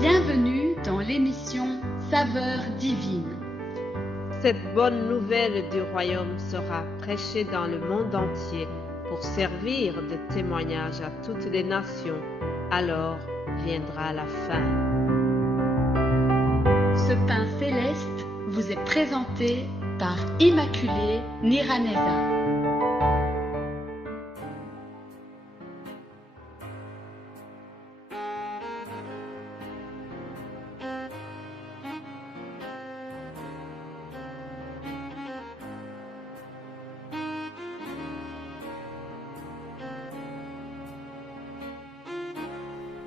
Bienvenue dans l'émission Saveurs divines. Cette bonne nouvelle du royaume sera prêchée dans le monde entier pour servir de témoignage à toutes les nations. Alors viendra la fin. Ce pain céleste vous est présenté par Immaculée Niraneza.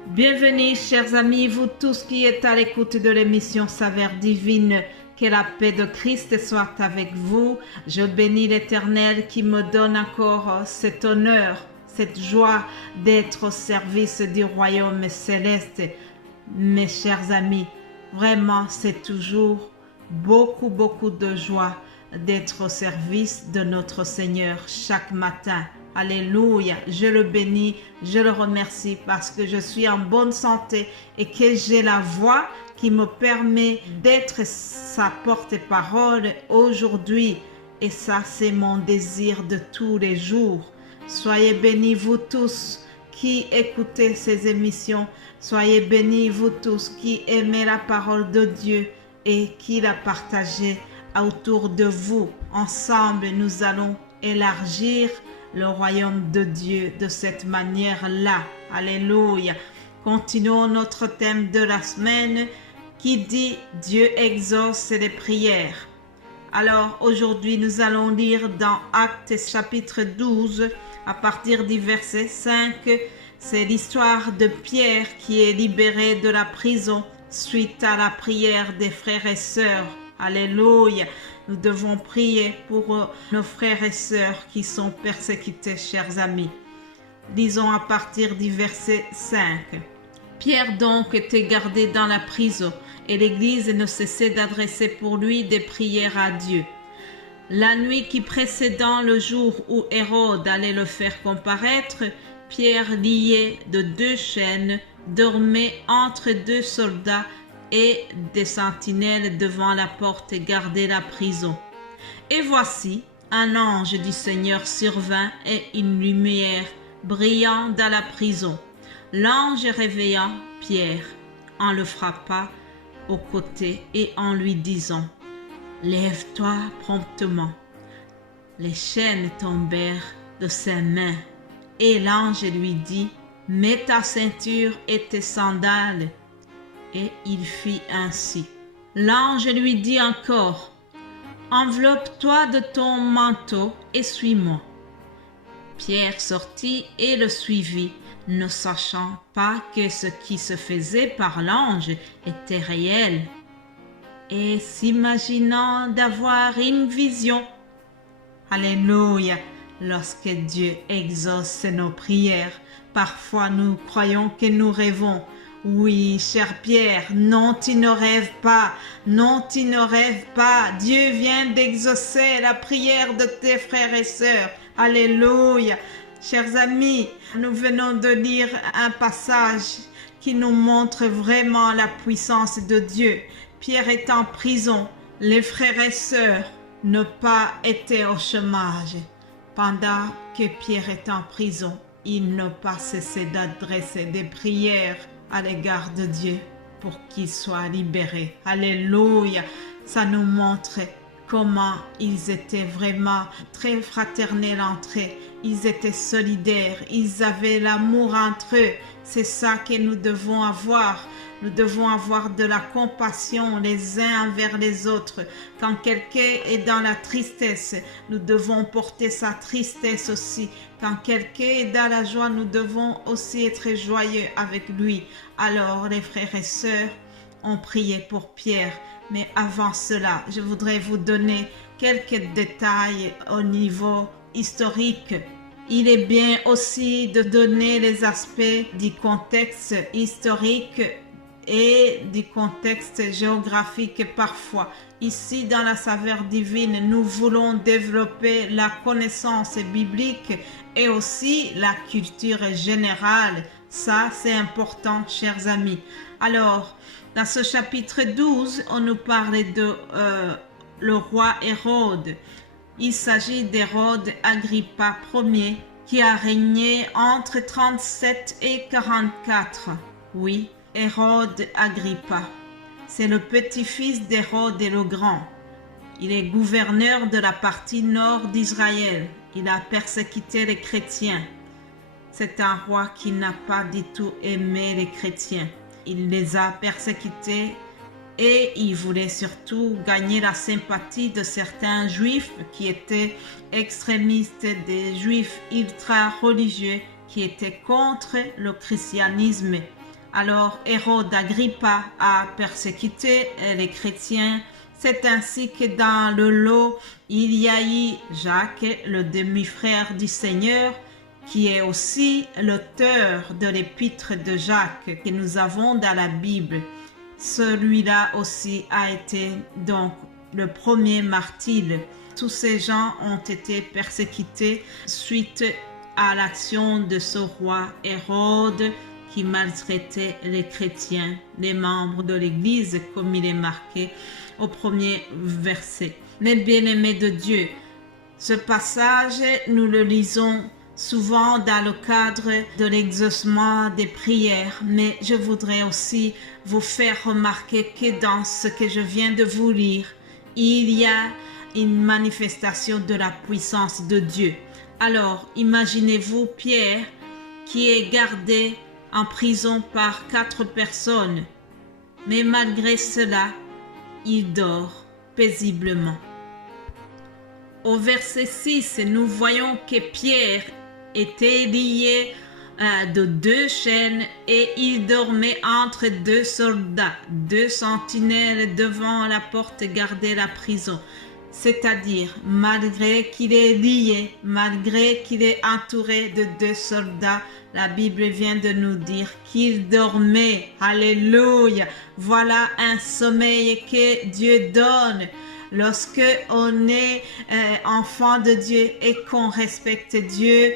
Bienvenue, chers amis, vous tous qui êtes à l'écoute de l'émission Saveurs divines. Que la paix de Christ soit avec vous. Je bénis l'Éternel qui me donne encore cet honneur, cette joie d'être au service du royaume céleste. Mes chers amis, vraiment, c'est toujours beaucoup de joie d'être au service de notre Seigneur chaque matin. Alléluia, je le bénis, je le remercie parce que je suis en bonne santé et que j'ai la voix qui me permet d'être sa porte-parole aujourd'hui. Et ça, c'est mon désir de tous les jours. Soyez bénis vous tous qui écoutez ces émissions. Soyez bénis vous tous qui aimez la parole de Dieu et qui la partagez autour de vous. Ensemble, nous allons élargir le royaume de Dieu de cette manière-là. Alléluia. Continuons notre thème de la semaine qui dit « Dieu exauce les prières ». Alors aujourd'hui, nous allons lire dans Actes chapitre 12 à partir du verset 5. C'est l'histoire de Pierre qui est libéré de la prison suite à la prière des frères et sœurs. Alléluia. Nous devons prier pour nos frères et sœurs qui sont persécutés, chers amis. Lisons à partir du verset 5. Pierre donc était gardé dans la prison et l'Église ne cessait d'adresser pour lui des prières à Dieu. La nuit qui précédant le jour où Hérode allait le faire comparaître, Pierre, lié de 2 chaînes, dormait entre 2 soldats et des sentinelles devant la porte gardaient la prison. Et voici, un ange du Seigneur survint et une lumière brillant dans la prison. L'ange réveillant Pierre, en le frappa au côté et en lui disant « Lève-toi promptement ». Les chaînes tombèrent de ses mains et l'ange lui dit « Mets ta ceinture et tes sandales ». Et il fit ainsi. L'ange lui dit encore, « Enveloppe-toi de ton manteau et suis-moi ». Pierre sortit et le suivit, ne sachant pas que ce qui se faisait par l'ange était réel, et s'imaginant d'avoir une vision. Alléluia! Lorsque Dieu exauce nos prières, parfois nous croyons que nous rêvons. Oui, cher Pierre, non, tu ne rêves pas. Non, tu ne rêves pas. Dieu vient d'exaucer la prière de tes frères et sœurs. Alléluia. Chers amis, nous venons de lire un passage qui nous montre vraiment la puissance de Dieu. Pierre est en prison. Les frères et sœurs n'ont pas été au chômage. Pendant que Pierre est en prison, il n'a pas cessé d'adresser des prières à l'égard de Dieu pour qu'il soit libéré. Alléluia. Ça nous montre comment ils étaient vraiment très fraternels entre eux. Ils étaient solidaires. Ils avaient l'amour entre eux. C'est ça que nous devons avoir. Nous devons avoir de la compassion les uns envers les autres. Quand quelqu'un est dans la tristesse, nous devons porter sa tristesse aussi. Quand quelqu'un est dans la joie, nous devons aussi être joyeux avec lui. Alors, les frères et sœurs ont prié pour Pierre. Mais avant cela, je voudrais vous donner quelques détails au niveau historique. Il est bien aussi de donner les aspects du contexte historique et du contexte géographique parfois. Ici, dans la saveur divine, nous voulons développer la connaissance biblique et aussi la culture générale Ça, c'est important, chers amis. Alors, dans ce chapitre 12, on nous parle de le roi Hérode. Il s'agit d'Hérode Agrippa Ier qui a régné entre 37 et 44. Oui, Hérode Agrippa. C'est le petit-fils d'Hérode le Grand. Il est gouverneur de la partie nord d'Israël. Il a persécuté les chrétiens. C'est un roi qui n'a pas du tout aimé les chrétiens. Il les a persécutés et il voulait surtout gagner la sympathie de certains juifs qui étaient extrémistes, des juifs ultra-religieux qui étaient contre le christianisme. Alors Hérode Agrippa a persécuté les chrétiens. C'est ainsi que dans le lot, il y a eu Jacques, le demi-frère du Seigneur, qui est aussi l'auteur de l'épître de Jacques que nous avons dans la Bible. Celui-là aussi a été donc le premier martyr. Tous ces gens ont été persécutés suite à l'action de ce roi Hérode qui maltraitait les chrétiens, les membres de l'Église, comme il est marqué au premier verset. Mes bien-aimés de Dieu, ce passage, nous le lisons souvent dans le cadre de l'exaucement des prières, mais je voudrais aussi vous faire remarquer que dans ce que je viens de vous lire, il y a une manifestation de la puissance de Dieu. Alors, imaginez-vous Pierre qui est gardé en prison par 4 personnes, mais malgré cela, il dort paisiblement. Au verset 6, nous voyons que Pierre était lié de 2 chaînes et il dormait entre 2 soldats. 2 sentinelles devant la porte gardaient la prison. C'est-à-dire, malgré qu'il est lié, malgré qu'il est entouré de 2 soldats, la Bible vient de nous dire qu'il dormait. Alléluia! Voilà un sommeil que Dieu donne. Lorsque on est enfant de Dieu et qu'on respecte Dieu,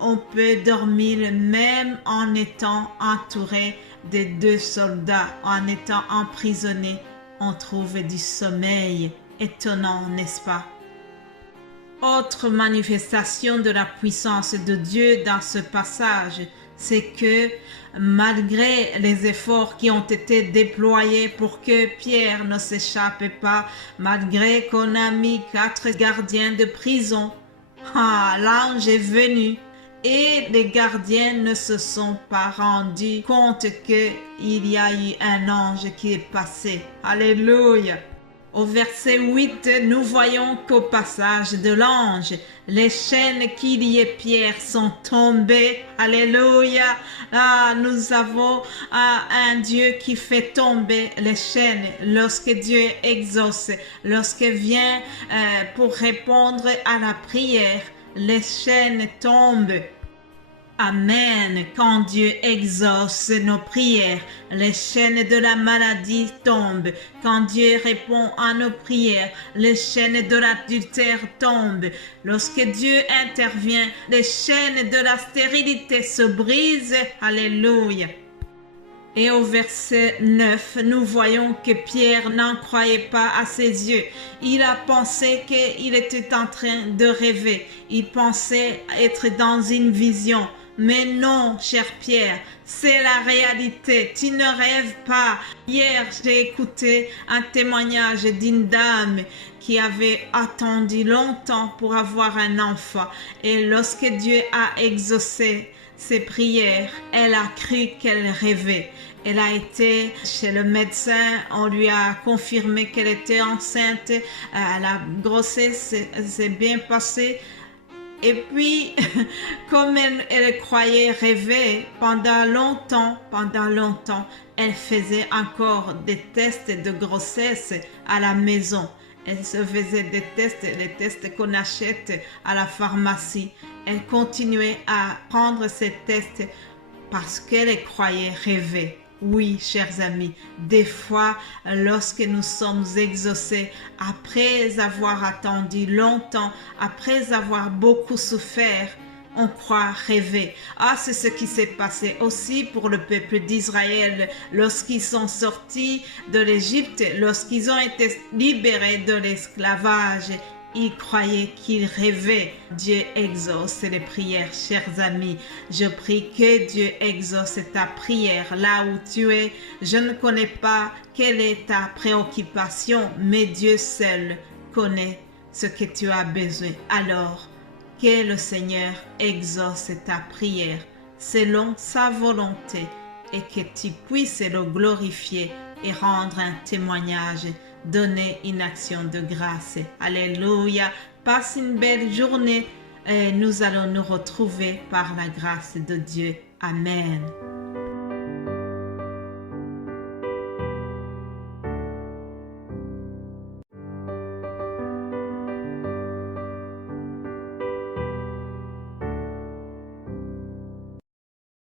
on peut dormir même en étant entouré de 2 soldats, en étant emprisonné. On trouve du sommeil. Étonnant, n'est-ce pas? Autre manifestation de la puissance de Dieu dans ce passage, c'est que malgré les efforts qui ont été déployés pour que Pierre ne s'échappe pas, malgré qu'on a mis 4 gardiens de prison, l'ange est venu et les gardiens ne se sont pas rendus compte qu'il y a eu un ange qui est passé. Alléluia! Au verset 8, nous voyons qu'au passage de l'ange, les chaînes qui liaient Pierre sont tombées. Alléluia! Nous avons un Dieu qui fait tomber les chaînes lorsque Dieu exauce, lorsqu'il vient pour répondre à la prière, les chaînes tombent. Amen. Quand Dieu exauce nos prières, les chaînes de la maladie tombent. Quand Dieu répond à nos prières, les chaînes de l'adultère tombent. Lorsque Dieu intervient, les chaînes de la stérilité se brisent. Alléluia. Et au verset 9, nous voyons que Pierre n'en croyait pas à ses yeux. Il a pensé qu'il était en train de rêver. Il pensait être dans une vision. Mais non, cher Pierre, c'est la réalité. Tu ne rêves pas. Hier, j'ai écouté un témoignage d'une dame qui avait attendu longtemps pour avoir un enfant. Et lorsque Dieu a exaucé ses prières, elle a cru qu'elle rêvait. Elle a été chez le médecin, on lui a confirmé qu'elle était enceinte. La grossesse s'est bien passée. Et puis, comme elle croyait rêver pendant longtemps, elle faisait encore des tests de grossesse à la maison. Elle se faisait des tests, les tests qu'on achète à la pharmacie. Elle continuait à prendre ces tests parce qu'elle croyait rêver. Oui, chers amis, des fois, lorsque nous sommes exaucés, après avoir attendu longtemps, après avoir beaucoup souffert, on croit rêver. Ah, c'est ce qui s'est passé aussi pour le peuple d'Israël lorsqu'ils sont sortis de l'Égypte, lorsqu'ils ont été libérés de l'esclavage. Ils croyaient qu'ils rêvaient. Dieu exauce les prières, chers amis. Je prie que Dieu exauce ta prière là où tu es. Je ne connais pas quelle est ta préoccupation, mais Dieu seul connaît ce que tu as besoin. Alors, que le Seigneur exauce ta prière selon sa volonté et que tu puisses le glorifier et rendre un témoignage, donner une action de grâce. Alléluia. Passe une belle journée et nous allons nous retrouver par la grâce de Dieu. Amen.